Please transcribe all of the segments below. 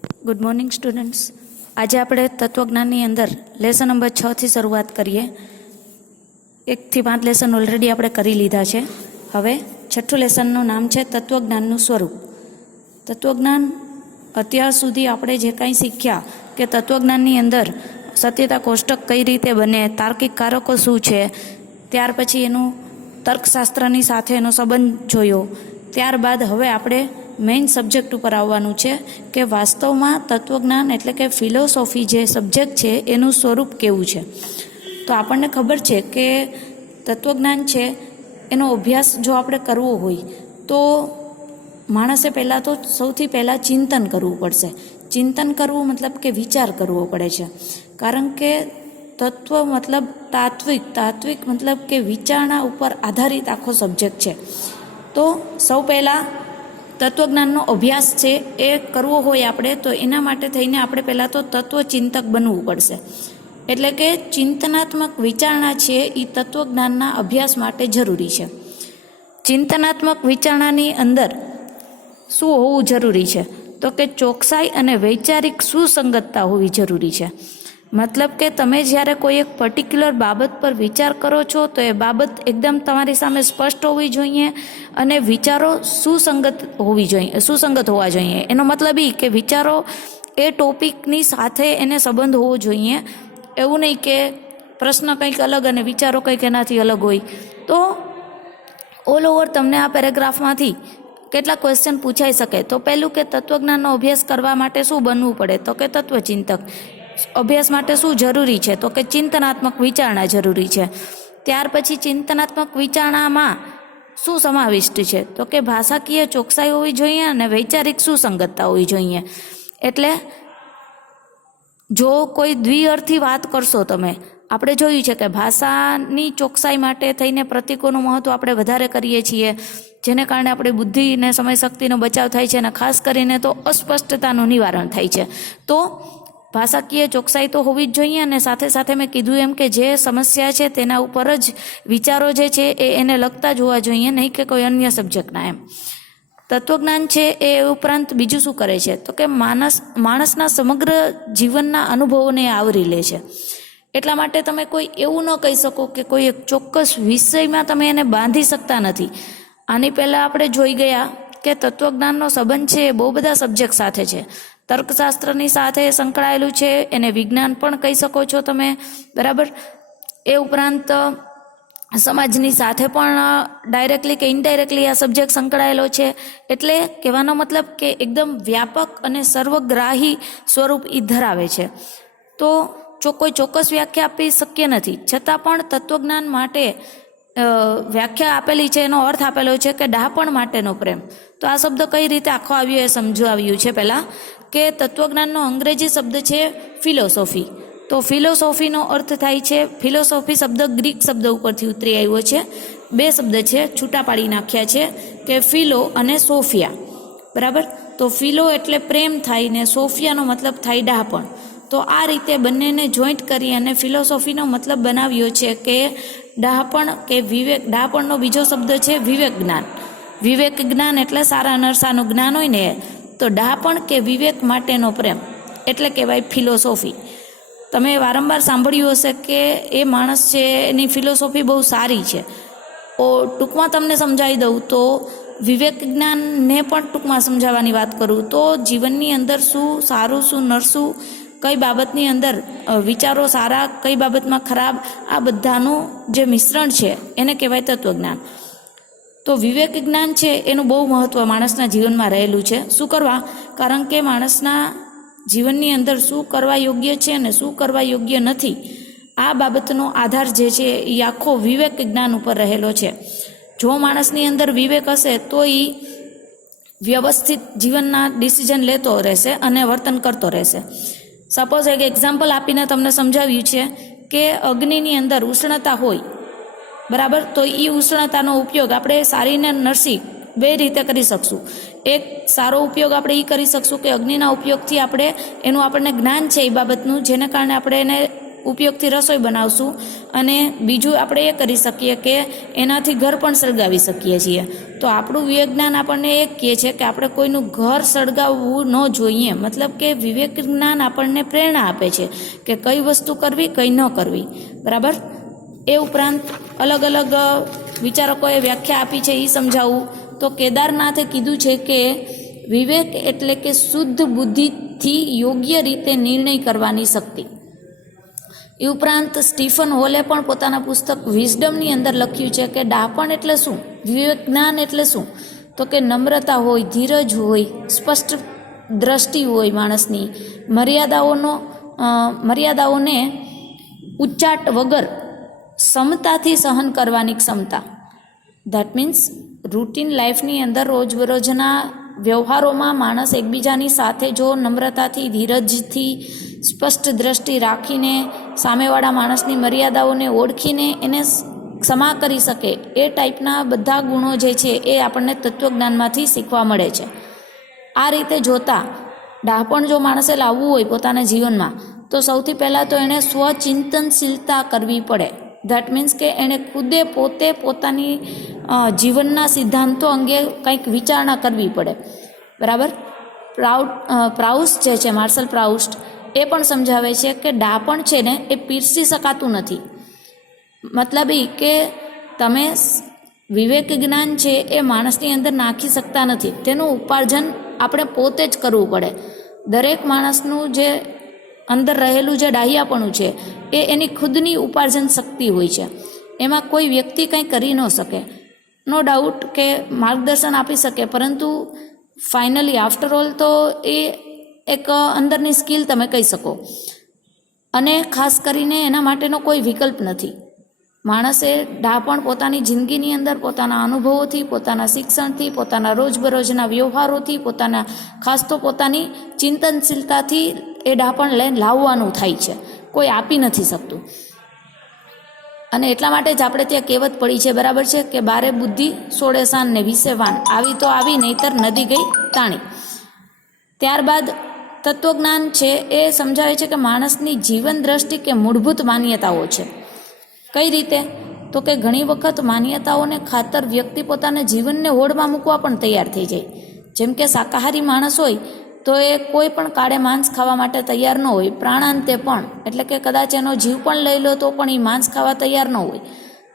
Good morning students. આજે આપણે તત્વજ્ઞાનની અંદર લેસન નંબર 6 થી શરૂઆત કરીએ. 1 થી 5 લેસન ઓલરેડી આપણે કરી લીધા છે. હવે છઠ્ઠું લેસનનું નામ છે તત્વજ્ઞાનનું સ્વરૂપ. તત્વજ્ઞાન અત્યાર સુધી આપણે જે કાંઈ શીખ્યા કે તત્વજ્ઞાનની અંદર સત્યતા કોષ્ટક કઈ રીતે બને, તાર્કિક કારકો શું છે, ત્યાર પછી એનું તર્કશાસ્ત્રની સાથે એનો સંબંધ જોયો. ત્યારબાદ હવે આપણે મેઇન સબ્જેક્ટ ઉપર આવવાનું છે કે વાસ્તવમાં તત્વજ્ઞાન એટલે કે ફિલોસોફી જે સબ્જેક્ટ છે એનું સ્વરૂપ કેવું છે. તો આપણને ખબર છે કે તત્વજ્ઞાન છે એનો અભ્યાસ જો આપણે કરવો હોય તો માણસે પહેલાં તો સૌથી પહેલાં ચિંતન કરવું પડશે. ચિંતન કરવું મતલબ કે વિચાર કરવો પડે છે. કારણ કે તત્વ મતલબ તાત્વિક મતલબ કે વિચારણા ઉપર આધારિત આખો સબ્જેક્ટ છે. તો સૌ પહેલાં તત્વજ્ઞાનનો અભ્યાસ છે એ કરવો હોય આપણે તો એના માટે થઈને આપણે પહેલાં તો તત્વચિંતક બનવું પડશે. એટલે કે ચિંતનાત્મક વિચારણા છે એ તત્વજ્ઞાનના અભ્યાસ માટે જરૂરી છે. ચિંતનાત્મક વિચારણાની અંદર શું હોવું જરૂરી છે? તો કે ચોકસાઈ અને વૈચારિક સુસંગતતા હોવી જરૂરી છે. મતલબ કે તમે જ્યારે કોઈ એક પર્ટિક્યુલર બાબત પર વિચાર કરો છો તો એ બાબત એકદમ તમારી સામે સ્પષ્ટ હોવી જોઈએ અને વિચારો સુસંગત હોવા જોઈએ. એનો મતલબ એ કે વિચારો એ ટોપિકની સાથે એને સંબંધ હોવો જોઈએ. એવું નહીં કે પ્રશ્ન કંઈક અલગ અને વિચારો કંઈક એનાથી અલગ હોય. તો ઓલ ઓવર તમને આ પેરેગ્રાફમાંથી કેટલા ક્વેશ્ચન પૂછાઈ શકે. તો પહેલું કે તત્વજ્ઞાનનો અભ્યાસ કરવા માટે શું બનવું પડે? તો કે તત્વચિંતક. અભ્યાસ માટે શું જરૂરી છે? તો કે ચિંતનાત્મક વિચારણા જરૂરી છે. ત્યાર પછી ચિંતનાત્મક વિચારણામાં શું સમાવિષ્ટ છે? તો કે ભાષાકીય ચોકસાઈ હોવી જોઈએ અને વૈચારિક સુસંગતતા હોવી જોઈએ. એટલે જો કોઈ દ્વિઅર્થી વાત કરશો તમે, આપણે જોયું છે કે ભાષાની ચોકસાઈ માટે થઈને પ્રતીકોનું મહત્ત્વ આપણે વધારે કરીએ છીએ, જેને કારણે આપણી બુદ્ધિ અને સમય શક્તિનો બચાવ થાય છે અને ખાસ કરીને તો અસ્પષ્ટતાનું નિવારણ થાય છે. તો ભાષાકીય ચોકસાઈ તો હોવી જ જોઈએ અને સાથે સાથે મેં કીધું એમ કે જે સમસ્યા છે તેના ઉપર જ વિચારો જે છે એને લગતા જ હોવા જોઈએ, નહીં કે કોઈ અન્ય સબ્જેક્ટના. એમ તત્વજ્ઞાન છે એ ઉપરાંત બીજું શું કરે છે? તો કે માણસના સમગ્ર જીવનના અનુભવોને આવરી લે છે. એટલા માટે તમે કોઈ એવું ન કહી શકો કે કોઈ એક ચોક્કસ વિષયમાં તમે એને બાંધી શકતા નથી. આની પહેલાં આપણે જોઈ ગયા કે તત્વજ્ઞાનનો સંબંધ છે એ બહુ બધા સબ્જેક્ટ સાથે છે. તર્કશાસ્ત્રની સાથે સંકળાયેલું છે, એને વિજ્ઞાન પણ કહી શકો છો તમે, બરાબર. એ ઉપરાંત સમાજની સાથે પણ ડાયરેક્ટલી કે ઇનડાયરેક્ટલી આ સબ્જેક્ટ સંકળાયેલો છે. એટલે કહેવાનો મતલબ કે એકદમ વ્યાપક અને સર્વગ્રાહી સ્વરૂપ એ ધરાવે છે. તો કોઈ ચોક્કસ વ્યાખ્યા આપવી શક્ય નથી, છતાં પણ તત્વજ્ઞાન માટે વ્યાખ્યા આપેલી છે, એનો અર્થ આપેલો છે કે ડહાપણ માટેનો પ્રેમ. તો આ શબ્દ કઈ રીતે આખો આવ્યો એ સમજાવ્યું છે પહેલાં કે તત્વજ્ઞાનનો અંગ્રેજી શબ્દ છે ફિલોસોફી. તો ફિલોસોફીનો અર્થ થાય છે, ફિલોસોફી શબ્દ ગ્રીક શબ્દ ઉપરથી ઉતરી આવ્યો છે. બે શબ્દ છે, છૂટા પાડી નાખ્યા છે કે ફિલો અને સોફિયા, બરાબર. તો ફિલો એટલે પ્રેમ થાય ને સોફિયાનો મતલબ થાય ડહાપણ. તો આ રીતે બંનેને જોઈન્ટ કરી અને ફિલોસોફીનો મતલબ બનાવ્યો છે કે ડહાપણ કે વિવેક. ડહાપણનો બીજો શબ્દ છે વિવેક જ્ઞાન. વિવેક જ્ઞાન એટલે સારા નરસાનું જ્ઞાન હોય ને, તો ડહાપણ કે વિવેક માટેનો પ્રેમ એટલે કહેવાય ફિલોસોફી. તમે વારંવાર સાંભળ્યું હશે કે એ માણસ છે એની ફિલોસોફી બહુ સારી છે. ટૂંકમાં તમને સમજાવી દઉં તો વિવેક જ્ઞાનને પણ ટૂંકમાં સમજાવવાની વાત કરું તો જીવનની અંદર શું સારું શું નરસું, કઈ બાબતની અંદર વિચારો સારા, કઈ બાબતમાં ખરાબ, આ બધાનું જે મિશ્રણ છે એને કહેવાય તત્વજ્ઞાન. તો વિવેક જ્ઞાન છે એનું બહુ મહત્ત્વ માણસના જીવનમાં રહેલું છે. શું કરવા? કારણ કે માણસના જીવનની અંદર શું કરવા યોગ્ય છે અને શું કરવા યોગ્ય નથી, આ બાબતનો આધાર જે છે એ આખો વિવેક જ્ઞાન ઉપર રહેલો છે. જો માણસની અંદર વિવેક હશે તો એ વ્યવસ્થિત જીવનના ડિસિઝન લેતો રહેશે અને વર્તન કરતો રહેશે. સપોઝ એક એક્ઝામ્પલ આપીને તમને સમજાવ્યું છે કે અગ્નિની અંદર ઉષ્ણતા હોય, બરાબર. તો એ ઉષ્ણતાનો ઉપયોગ આપણે સારી ને નરસી બે રીતે કરી શકશું. એક સારો ઉપયોગ આપણે એ કરી શકશું કે અગ્નિના ઉપયોગથી આપણને જ્ઞાન છે એ બાબતનું, જેને કારણે આપણે એને ઉપયોગથી રસોઈ બનાવશું અને બીજું આપણે એ કરી શકીએ કે એનાથી ઘર પણ સળગાવી શકીએ છીએ. તો આપણું વિવેકજ્ઞાન આપણને એ કહે છે કે આપણે કોઈનું ઘર સળગાવવું ન જોઈએ. મતલબ કે વિવેક જ્ઞાન આપણને પ્રેરણા આપે છે કે કઈ વસ્તુ કરવી કઈ ન કરવી. બરાબર. એ ઉપરાંત અલગ અલગ વિચારકોએ વ્યાખ્યા આપી છે એ સમજાવું તો કેદારનાથે કીધું છે કે વિવેક એટલે કે શુદ્ધ બુદ્ધિથી યોગ્ય રીતે નિર્ણય કરવાની શક્તિ. એ ઉપરાંત સ્ટીફન હોલે પણ પોતાના પુસ્તક વિઝડમની અંદર લખ્યું છે કે ડાપણ એટલે શું, વિવેક જ્ઞાન એટલે શું, તો કે નમ્રતા હોય, ધીરજ હોય, સ્પષ્ટ દ્રષ્ટિ હોય માણસની, મર્યાદાઓને ઉચ્ચાટ વગર સમતાથી સહન કરવાની ક્ષમતા. ધેટ મીન્સ રૂટીન લાઈફની અંદર રોજબરોજના વ્યવહારોમાં માણસ એકબીજાની સાથે જો નમ્રતાથી, ધીરજથી, સ્પષ્ટ દ્રષ્ટિ રાખીને સામેવાળા માણસની મર્યાદાઓને ઓળખીને એને ક્ષમા કરી શકે, એ ટાઈપના બધા ગુણો જે છે એ આપણને તત્વજ્ઞાનમાંથી શીખવા મળે છે. આ રીતે જોતાં ડાપણ જો માણસે લાવવું હોય પોતાના જીવનમાં તો સૌથી પહેલાં તો એણે સ્વચિંતનશીલતા કરવી પડે. ધેટ મીન્સ કે એણે ખુદે પોતે પોતાની જીવનના સિદ્ધાંતો અંગે કંઈક વિચારણા કરવી પડે. બરાબર. પ્રાઉસ્ટ જે છે, માર્શલ પ્રાઉસ્ટ, એ પણ સમજાવે છે કે ડાપણ છે ને એ પીરસી શકાતું નથી. મતલબ એ કે તમે વિવેક જ્ઞાન છે એ માણસની અંદર નાખી શકતા નથી, તેનું ઉપાર્જન આપણે પોતે જ કરવું પડે. દરેક માણસનું જે અંદર રહેલું જે ડાહ્યાપણું છે એ એની ખુદની ઉપાર્જન શક્તિ હોય છે. એમાં કોઈ વ્યક્તિ કંઈ કરી ન શકે. નો ડાઉટ કે માર્ગદર્શન આપી શકે, પરંતુ ફાઇનલી આફ્ટર ઓલ તો એ એક અંદરની સ્કિલ તમે કહી શકો. અને ખાસ કરીને એના માટેનો કોઈ વિકલ્પ નથી. માણસે ડાપણ પોતાની જિંદગીની અંદર પોતાના અનુભવોથી, પોતાના શિક્ષણથી, પોતાના રોજબરોજના વ્યવહારોથી, ખાસ તો પોતાની ચિંતનશીલતાથી એ ડાપણ લઈને લાવવાનું થાય છે. કોઈ આપી નથી શકતું. અને એટલા માટે જ આપણે ત્યાં કહેવત પડી છે, બરાબર છે, કે બારે બુદ્ધિ સોળે શાન ને વીસે વાન, આવી તો આવી નહીતર નદી ગઈ તાણી. ત્યારબાદ તત્વજ્ઞાન છે એ સમજાવે છે કે માણસની જીવન દ્રષ્ટિ કે મૂળભૂત માન્યતાઓ છે. કઈ રીતે? તો કે ઘણી વખત માન્યતાઓને ખાતર વ્યક્તિ પોતાના જીવનને હોડમાં મૂકવા પણ તૈયાર થઈ જાય. જેમ કે શાકાહારી માણસ હોય તો એ કોઈ પણ કાળે માંસ ખાવા માટે તૈયાર ન હોય, પ્રાણાંતે પણ, એટલે કે કદાચ એનો જીવ પણ લઈ લો તો પણ એ માંસ ખાવા તૈયાર ન હોય.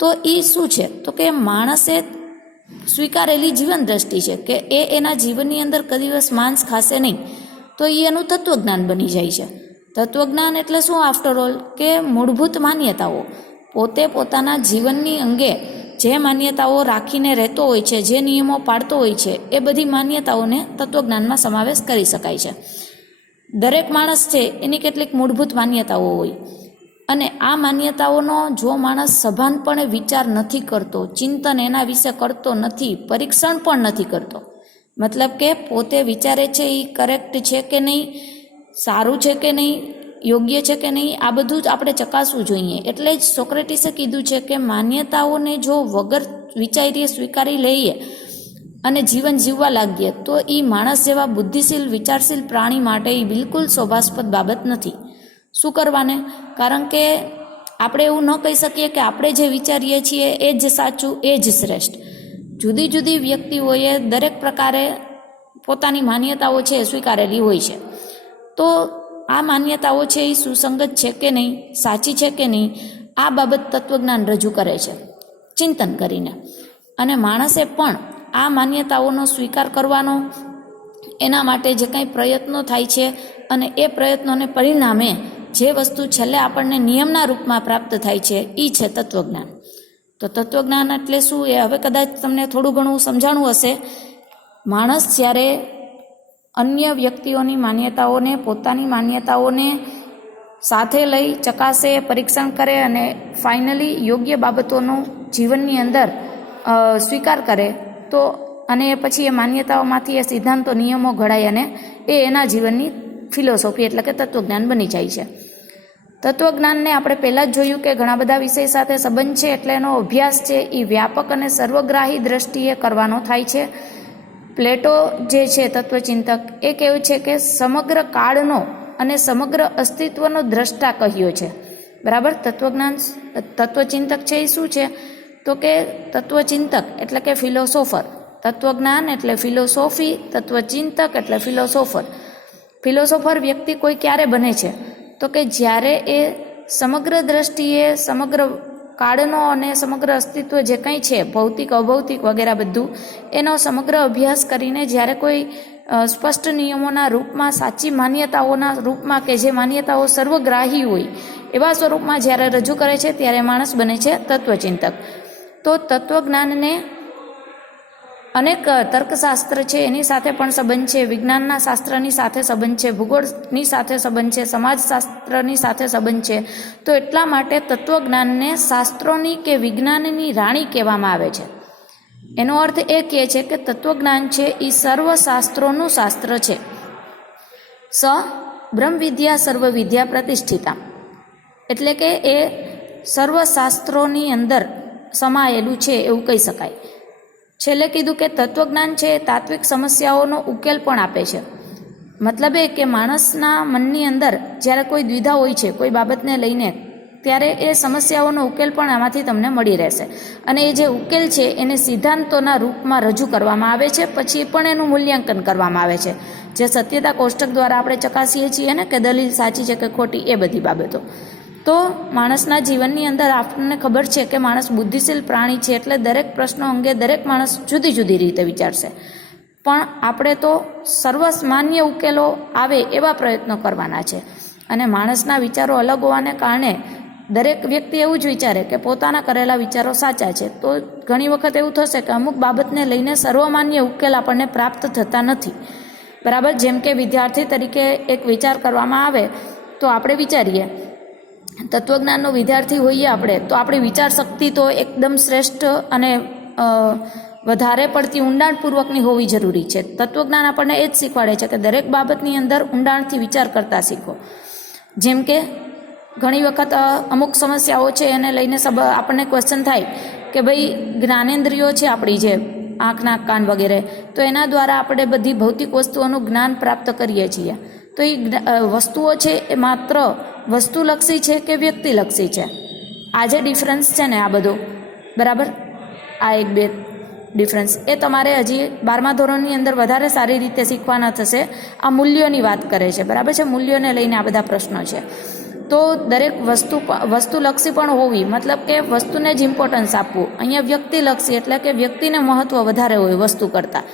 તો એ શું છે? તો કે માણસે સ્વીકારેલી જીવન દ્રષ્ટિ છે કે એ એના જીવનની અંદર કદી દિવસ માંસ ખાશે નહીં. તો એ એનું તત્વજ્ઞાન બની જાય છે. તત્વજ્ઞાન એટલે શું? આફ્ટર ઓલ કે મૂળભૂત માન્યતાઓ. પોતે પોતાના જીવનની અંગે જે માન્યતાઓ રાખીને રહેતો હોય છે, જે નિયમો પાળતો હોય છે, એ બધી માન્યતાઓને તત્વજ્ઞાનમાં સમાવેશ કરી શકાય છે. દરેક માણસ છે એની કેટલીક મૂળભૂત માન્યતાઓ હોય, અને આ માન્યતાઓનો જો માણસ સભાનપણે વિચાર નથી કરતો, ચિંતન એના વિશે કરતો નથી, પરીક્ષણ પણ નથી કરતો, મતલબ કે પોતે વિચારે છે એ કરેક્ટ છે કે નહીં, સારું છે કે નહીં, યોગ્ય છે કે નહીં, આ બધું જ આપણે ચકાસવું જોઈએ. એટલે જ સોક્રેટિસે કીધું છે કે માન્યતાઓને જો વગર વિચારીએ સ્વીકારી લઈએ અને જીવન જીવવા લાગીએ તો એ માણસ જેવા બુદ્ધિશીલ, વિચારશીલ પ્રાણી માટે એ બિલકુલ શોભાસ્પદ બાબત નથી. શું કરવાને? કારણ કે આપણે એવું ન કહી શકીએ કે આપણે જે વિચારીએ છીએ એ જ સાચું, એ જ શ્રેષ્ઠ. જુદી જુદી વ્યક્તિઓએ દરેક પ્રકારે પોતાની માન્યતાઓ છે એ સ્વીકારેલી હોય છે. તો આ માન્યતાઓ છે એ સુસંગત છે કે નહીં, સાચી છે કે નહીં, આ બાબત તત્વજ્ઞાન રજૂ કરે છે ચિંતન કરીને. અને માણસે પણ આ માન્યતાઓનો સ્વીકાર કરવાનો, એના માટે જે કંઈ પ્રયત્નો થાય છે અને એ પ્રયત્નોને પરિણામે જે વસ્તુ છેલ્લે આપણને નિયમના રૂપમાં પ્રાપ્ત થાય છે એ છે તત્વજ્ઞાન. તો તત્વજ્ઞાન એટલે શું એ હવે કદાચ તમને થોડું ઘણું સમજાણું હશે. માણસ જ્યારે અન્ય વ્યક્તિઓની માન્યતાઓને, પોતાની માન્યતાઓને સાથે લઈ ચકાસે, પરીક્ષણ કરે અને ફાઇનલી યોગ્ય બાબતોનો જીવનની અંદર સ્વીકાર કરે તો, અને પછી એ માન્યતાઓમાંથી એ સિદ્ધાંતો, નિયમો ઘડાય અને એ એના જીવનની ફિલોસોફી એટલે કે તત્વજ્ઞાન બની જાય છે. તત્વજ્ઞાનને આપણે પહેલાં જ જોયું કે ઘણા બધા વિષય સાથે સંબંધ છે, એટલે એનો અભ્યાસ છે એ વ્યાપક અને સર્વગ્રાહી દ્રષ્ટિએ કરવાનો થાય છે. પ્લેટો જે છે તત્વચિંતક, એ કહેવું છે કે સમગ્ર કાળનો અને સમગ્ર અસ્તિત્વનો દ્રષ્ટા કહ્યો છે. બરાબર. તત્વચિંતક છે એ શું છે? તો કે તત્વચિંતક એટલે કે ફિલોસોફર. તત્વજ્ઞાન એટલે ફિલોસોફી, તત્વચિંતક એટલે ફિલોસોફર. ફિલોસોફર વ્યક્તિ કોઈ ક્યારે બને છે? તો કે જ્યારે એ સમગ્ર દ્રષ્ટિએ સમગ્ર કાળનો અને સમગ્ર અસ્તિત્વ જે કંઈ છે, ભૌતિક અભૌતિક વગેરે બધું, એનો સમગ્ર અભ્યાસ કરીને જ્યારે કોઈ સ્પષ્ટ નિયમોના રૂપમાં, સાચી માન્યતાઓના રૂપમાં, કે જે માન્યતાઓ સર્વગ્રાહી હોય એવા સ્વરૂપમાં જ્યારે રજૂ કરે છે ત્યારે માણસ બને છે તત્વચિંતક. તો તત્વજ્ઞાનને અનેક તર્કશાસ્ત્ર છે એની સાથે પણ સંબંધ છે, વિજ્ઞાનના શાસ્ત્રની સાથે સંબંધ છે, ભૂગોળની સાથે સંબંધ છે, સમાજશાસ્ત્રની સાથે સંબંધ છે. તો એટલા માટે તત્વજ્ઞાનને શાસ્ત્રોની કે વિજ્ઞાનની રાણી કહેવામાં આવે છે. એનો અર્થ એ કહે છે કે તત્વજ્ઞાન છે એ સર્વશાસ્ત્રોનું શાસ્ત્ર છે. સ બ્રહ્મવિદ્યા સર્વવિદ્યા પ્રતિષ્ઠિતા, એટલે કે એ સર્વશાસ્ત્રોની અંદર સમાયેલું છે એવું કહી શકાય. છેલ્લે કીધું કે તત્વજ્ઞાન છે એ તાત્વિક સમસ્યાઓનો ઉકેલ પણ આપે છે. મતલબ એ કે માણસના મનની અંદર જ્યારે કોઈ દ્વિધા હોય છે કોઈ બાબતને લઈને, ત્યારે એ સમસ્યાઓનો ઉકેલ પણ આમાંથી તમને મળી રહેશે. અને એ જે ઉકેલ છે એને સિદ્ધાંતોના રૂપમાં રજૂ કરવામાં આવે છે, પછી પણ એનું મૂલ્યાંકન કરવામાં આવે છે, જે સત્યતા કોષ્ટક દ્વારા આપણે ચકાસીએ છીએ ને કે દલીલ સાચી છે કે ખોટી, એ બધી બાબતો. તો માણસના જીવનની અંદર આપણને ખબર છે કે માણસ બુદ્ધિશીલ પ્રાણી છે, એટલે દરેક પ્રશ્નો અંગે દરેક માણસ જુદી જુદી રીતે વિચારશે. પણ આપણે તો સર્વમાન્ય ઉકેલો આવે એવા પ્રયત્નો કરવાના છે. અને માણસના વિચારો અલગ હોવાને કારણે દરેક વ્યક્તિ એવું જ વિચારે કે પોતાના કરેલા વિચારો સાચા છે. તો ઘણી વખત એવું થશે કે અમુક બાબતને લઈને સર્વમાન્ય ઉકેલ આપણને પ્રાપ્ત થતા નથી. બરાબર. જેમ કે વિદ્યાર્થી તરીકે એક વિચાર કરવામાં આવે તો આપણે વિચારીએ, તત્વજ્ઞાનનો વિદ્યાર્થી હોઈએ આપણે, તો આપણી વિચાર શક્તિ તો એકદમ શ્રેષ્ઠ અને વધારે પડતી ઊંડાણપૂર્વકની હોવી જરૂરી છે. તત્વજ્ઞાન આપણને એ જ શીખવાડે છે કે દરેક બાબતની અંદર ઊંડાણથી વિચાર કરતા શીખો. જેમ કે ઘણી વખત અમુક સમસ્યાઓ છે એને લઈને આપણને ક્વેશ્ચન થાય કે ભાઈ જ્ઞાનેન્દ્રિયો છે આપણી, જે આંખ, નાક, કાન વગેરે, તો એના દ્વારા આપણે બધી ભૌતિક વસ્તુઓનું જ્ઞાન પ્રાપ્ત કરીએ છીએ. તો એ વસ્તુઓ છે એ માત્ર વસ્તુલક્ષી છે કે વ્યક્તિલક્ષી છે? આ જે ડિફરન્સ છે ને, આ બધો બરાબર, આ એક બે ડિફરન્સ એ તમારે હજી 12મા ધોરણની અંદર વધારે સારી રીતે શીખવાના થશે. આ મૂલ્યોની વાત કરે છે, બરાબર છે, મૂલ્યોને લઈને આ બધા પ્રશ્નો છે. તો દરેક વસ્તુલક્ષી પણ હોવી, મતલબ કે વસ્તુને જ ઇમ્પોર્ટન્સ આપવું. અહીંયા વ્યક્તિલક્ષી એટલે કે વ્યક્તિને મહત્ત્વ વધારે હોય વસ્તુ કરતાં.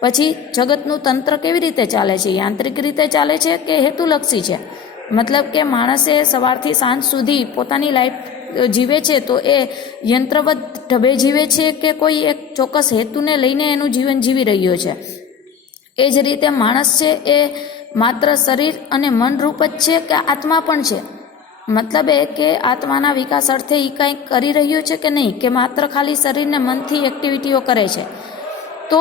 પછી જગતનું તંત્ર કેવી રીતે ચાલે છે? યાંત્રિક રીતે ચાલે છે કે હેતુલક્ષી છે? મતલબ કે માણસે સવારથી સાંજ સુધી પોતાની લાઈફ જીવે છે તો એ યંત્રવત ઢબે જીવે છે કે કોઈ એક ચોક્કસ હેતુને લઈને એનું જીવન જીવી રહ્યો છે? એ જ રીતે માણસ છે એ માત્ર શરીર અને મન રૂપ જ છે કે આત્મા પણ છે? મતલબ એ કે આત્માના વિકાસ અર્થે એ કંઈક કરી રહ્યો છે કે નહીં, કે માત્ર ખાલી શરીરને મનથી એક્ટિવિટીઓ કરે છે? તો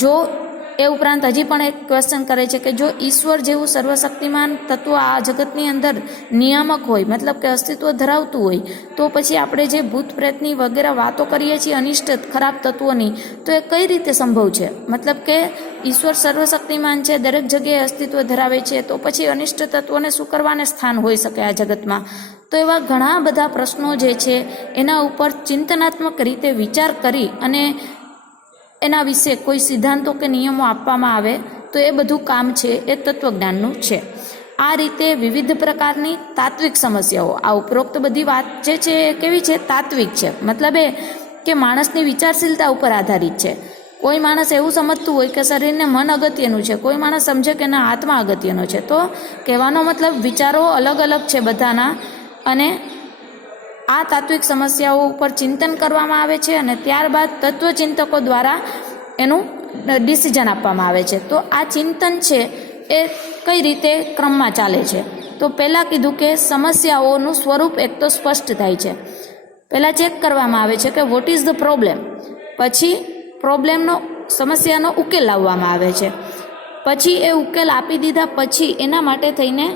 જો એ ઉપરાંત હજી પણ એક ક્વેશ્ચન કરે છે કે જો ઈશ્વર જેવું સર્વશક્તિમાન તત્વ આ જગતની અંદર નિયામક હોય, મતલબ કે અસ્તિત્વ ધરાવતું હોય, તો પછી આપણે જે ભૂત પ્રેતની વગેરે વાતો કરીએ છીએ અનિષ્ટ ખરાબ તત્વોની, તો એ કઈ રીતે સંભવ છે? મતલબ કે ઈશ્વર સર્વશક્તિમાન છે, દરેક જગ્યાએ અસ્તિત્વ ધરાવે છે, તો પછી અનિષ્ટ તત્વોને શું કરવાને સ્થાન હોઈ શકે આ જગતમાં? તો એવા ઘણા બધા પ્રશ્નો જે છે એના ઉપર ચિંતનાત્મક રીતે વિચાર કરી અને એના વિશે કોઈ સિદ્ધાંતો કે નિયમો આપવામાં આવે તો એ બધું કામ છે એ તત્વજ્ઞાનનું છે. આ રીતે વિવિધ પ્રકારની તાત્વિક સમસ્યાઓ, આ ઉપરોક્ત બધી વાત જે છે એ કેવી છે? તાત્વિક છે. મતલબ એ કે માણસની વિચારશીલતા ઉપર આધારિત છે. કોઈ માણસ એવું સમજતું હોય કે શરીરને મન અગત્યનું છે, કોઈ માણસ સમજે કે ના આત્મા અગત્યનો છે. તો કહેવાનો મતલબ વિચારો અલગ અલગ છે બધાના, અને આ તાત્વિક સમસ્યાઓ ઉપર ચિંતન કરવામાં આવે છે અને ત્યારબાદ તત્વચિંતકો દ્વારા એનું ડિસિઝન આપવામાં આવે છે. તો આ ચિંતન છે એ કઈ રીતે ક્રમમાં ચાલે છે? તો પહેલાં કીધું કે સમસ્યાઓનું સ્વરૂપ એક તો સ્પષ્ટ થાય છે. પહેલાં ચેક કરવામાં આવે છે કે વોટ ઇઝ ધ પ્રોબ્લેમ, પછી પ્રોબ્લેમનો સમસ્યાનો ઉકેલ લાવવામાં આવે છે. પછી એ ઉકેલ આપી દીધા પછી એના માટે થઈને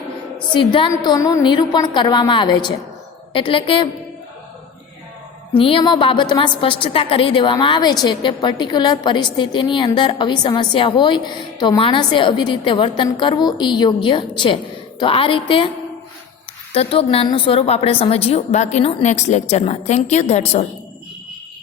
સિદ્ધાંતોનું નિરૂપણ કરવામાં આવે છે. એટલે કે નિયમો બાબતમાં સ્પષ્ટતા કરી દેવામાં આવે છે કે પર્ટિક્યુલર પરિસ્થિતિની અંદર આવી સમસ્યા હોય તો માણસે આવી રીતે વર્તન કરવું એ યોગ્ય છે. તો આ રીતે તત્વજ્ઞાનનું સ્વરૂપ આપણે સમજ્યું. બાકીનું નેક્સ્ટ લેક્ચરમાં. Thank you. That's all.